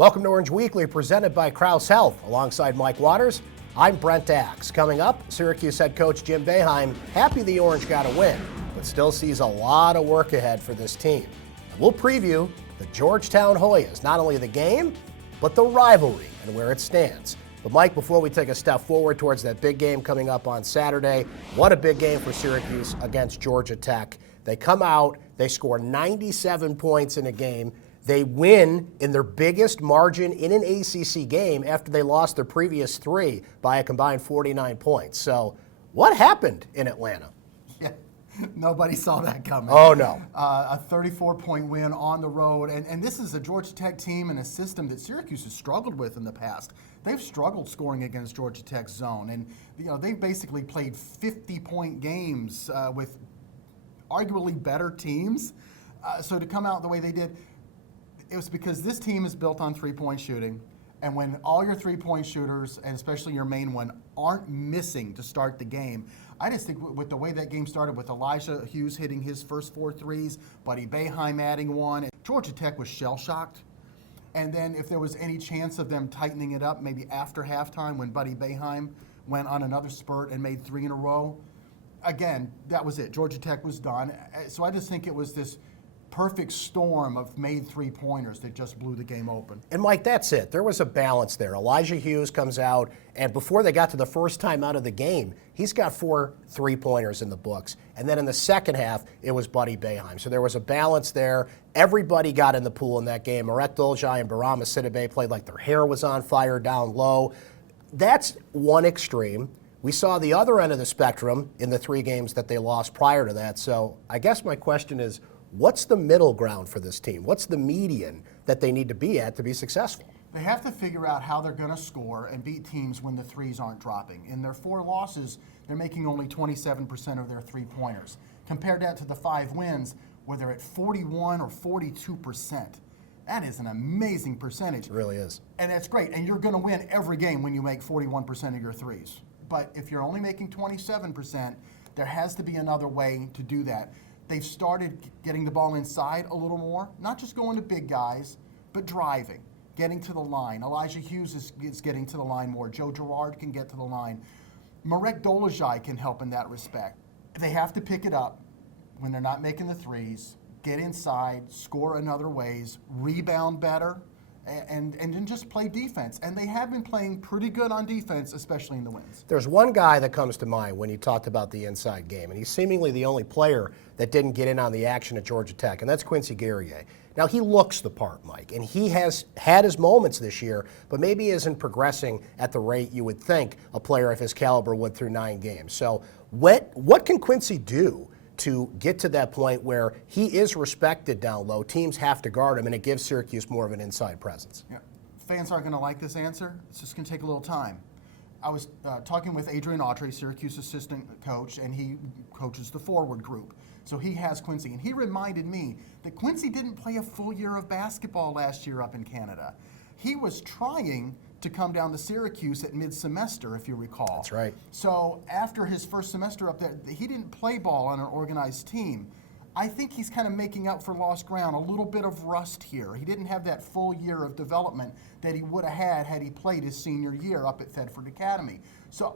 Welcome to Orange Weekly, presented by Krause Health. Alongside Mike Waters, I'm Brent. Coming up, Syracuse head coach Jim Boeheim, happy the Orange got a win, but still sees a lot of work ahead for this team. And we'll preview the Georgetown Hoyas, not only the game, but the rivalry and where it stands. But Mike, before we take a step forward towards that big game coming up on Saturday, what a big game for Syracuse against Georgia Tech. They come out, they score 97 points in a game. They win in their biggest margin in an ACC game after they lost their previous three by a combined 49 points. So what happened in Atlanta? Yeah, nobody saw that coming. Oh, no. A 34-point win on the road. And this is a Georgia Tech team and a system that Syracuse has struggled with in the past. They've struggled scoring against Georgia Tech's zone. And, they've basically played 50-point games with arguably better teams. So to come out the way they did, it was because this team is built on three-point shooting, and when all your three-point shooters, and especially your main one, aren't missing to start the game, I just think with the way that game started, with Elijah Hughes hitting his first 4 threes, Buddy Boeheim adding one, Georgia Tech was shell-shocked. And then if there was any chance of them tightening it up, maybe after halftime when Buddy Boeheim went on another spurt and made 3 in a row, again, that was it. Georgia Tech was done. So I just think it was this perfect storm of made 3-pointers that just blew the game open. And Mike, that's it. There was a balance there. Elijah Hughes comes out, and before they got to the first time out of the game, he's got 4 3-pointers in the books. And then in the second half, it was Buddy Boeheim. So there was a balance there. Everybody got in the pool in that game. Marek Dolezaj and Barama Sidibe played like their hair was on fire down low. That's one extreme. We saw the other end of the spectrum in the 3 games that they lost prior to that. So I guess my question is, what's the middle ground for this team? What's the median that they need to be at to be successful? They have to figure out how they're going to score and beat teams when the threes aren't dropping. In their 4 losses, they're making only 27% of their 3-pointers. Compare that to the 5 wins, where they're at 41 or 42%. That is an amazing percentage. It really is. And that's great. And you're going to win every game when you make 41% of your threes. But if you're only making 27%, there has to be another way to do that. They've started getting the ball inside a little more, not just going to big guys, but driving, getting to the line. Elijah Hughes is getting to the line more. Joe Girard can get to the line. Marek Dolezaj can help in that respect. They have to pick it up when they're not making the threes, get inside, score in other ways, rebound better, and then just play defense. And they have been playing pretty good on defense, especially in the wins. There's one guy that comes to mind when you talked about the inside game, and he's seemingly the only player that didn't get in on the action at Georgia Tech, and that's Quincy. Now, he looks the part, Mike, and he has had his moments this year, but maybe isn't progressing at the rate you would think a player of his caliber would through 9 games. So what can Quincy do to get to that point where he is respected down low? Teams have to guard him, and it gives Syracuse more of an inside presence. Yeah. Fans aren't going to like this answer. It's just going to take a little time. I was talking with Adrian Autry, Syracuse assistant coach, and he coaches the forward group. So he has Quincy, and he reminded me that Quincy didn't play a full year of basketball last year up in Canada. He was trying to come down to Syracuse at mid-semester, if you recall. That's right. So after his first semester up there, he didn't play ball on an organized team. I think he's kind of making up for lost ground, a little bit of rust here. He didn't have that full year of development that he would have had he played his senior year up at Thedford Academy. So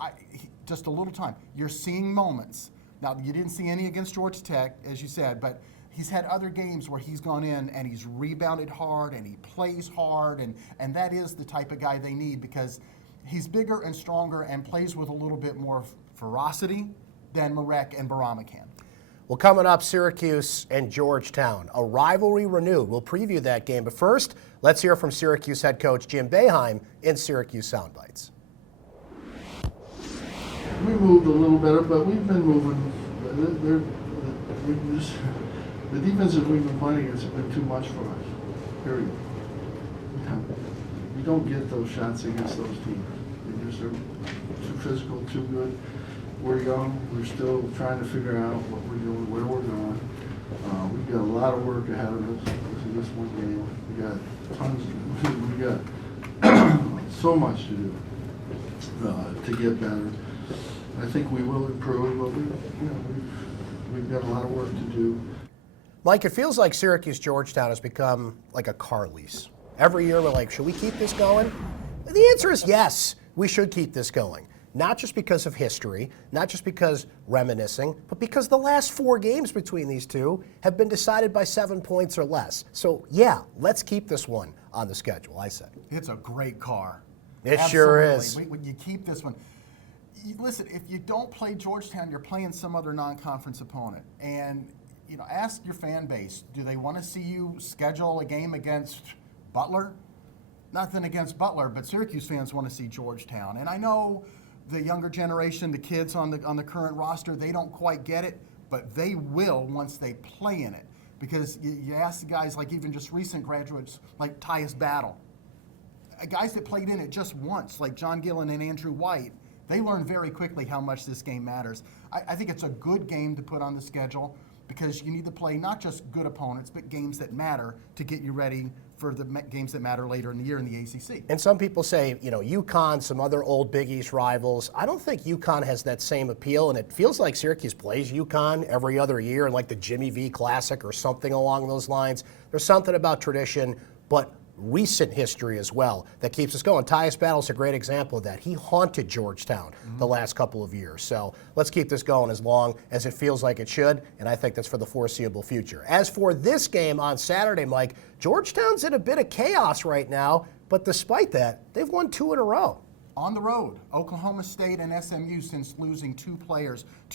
just a little time. You're seeing moments. Now, you didn't see any against Georgia Tech, as you said, but he's had other games where he's gone in and he's rebounded hard and he plays hard, and that is the type of guy they need because he's bigger and stronger and plays with a little bit more ferocity than Marek and Barama can. Well, coming up, Syracuse and Georgetown, a rivalry renewed. We'll preview that game, but first, let's hear from Syracuse head coach Jim Boeheim in Syracuse Soundbites. We moved a little better, but we've been moving. The defenses we've been playing against have been too much for us, period. We don't get those shots against those teams. They just are too physical, too good. We're young. We're still trying to figure out what we're doing, where we're going. We've got a lot of work ahead of us. This one game. We got tons. We got so much to do to get better. I think we will improve, but we've got a lot of work to do. Mike, it feels like Syracuse-Georgetown has become like a car lease. Every year we're like, should we keep this going? The answer is yes, we should keep this going. Not just because of history, not just because reminiscing, but because the last 4 games between these two have been decided by 7 points or less. So yeah, let's keep this one on the schedule, I said. It's a great car. It sure Absolutely. is. You keep this one. Listen, if you don't play Georgetown, you're playing some other non-conference opponent. And, ask your fan base, do they want to see you schedule a game against Butler? Nothing against Butler, but Syracuse fans want to see Georgetown. And I know the younger generation, the kids on the current roster, they don't quite get it, but they will once they play in it. Because you ask the guys, like even just recent graduates, like Tyus Battle, guys that played in it just once, like John Gillen and Andrew White, they learn very quickly how much this game matters. I think it's a good game to put on the schedule because you need to play not just good opponents, but games that matter to get you ready for the games that matter later in the year in the ACC. And some people say, UConn, some other old Big East rivals. I don't think UConn has that same appeal, and it feels like Syracuse plays UConn every other year in like the Jimmy V Classic or something along those lines. There's something about tradition, but recent history as well that keeps us going. Tyus Battle's a great example of that. He haunted Georgetown the last couple of years. So let's keep this going as long as it feels like it should, and I think that's for the foreseeable future. As for this game on Saturday, Mike, Georgetown's in a bit of chaos right now, but despite that, they've won 2 in a row. On the road, Oklahoma State and SMU since losing 2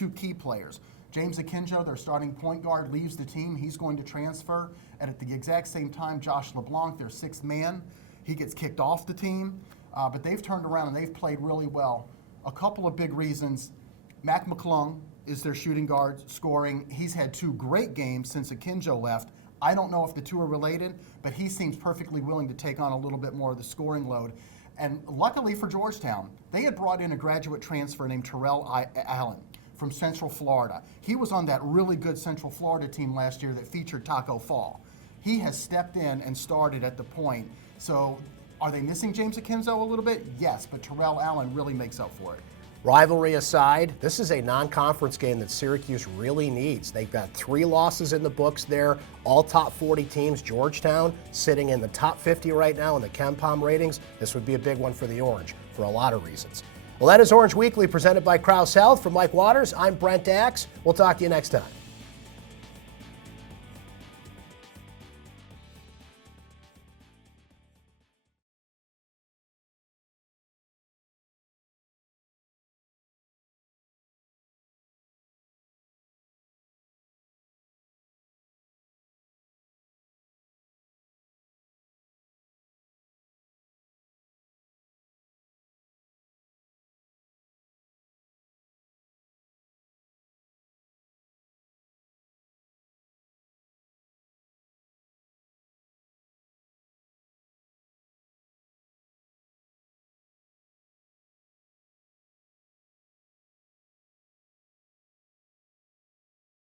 key players. James Akinjo, their starting point guard, leaves the team. He's going to transfer. And at the exact same time, Josh LeBlanc, their 6th man, he gets kicked off the team. But they've turned around and they've played really well. A couple of big reasons. Mac McClung is their shooting guard, scoring. He's had 2 great games since Akinjo left. I don't know if the 2 are related, but he seems perfectly willing to take on a little bit more of the scoring load. And luckily for Georgetown, they had brought in a graduate transfer named Terrell Allen from Central Florida. He was on that really good Central Florida team last year that featured Taco Fall. He has stepped in and started at the point. So are they missing James Akinzo a little bit? Yes, but Terrell Allen really makes up for it. Rivalry aside, this is a non-conference game that Syracuse really needs. They've got 3 losses in the books there, all top 40 teams. Georgetown sitting in the top 50 right now in the KenPom ratings. This would be a big one for the Orange for a lot of reasons. Well, that is Orange Weekly presented by Krause Health. For Mike Waters, I'm Brent Axe. We'll talk to you next time.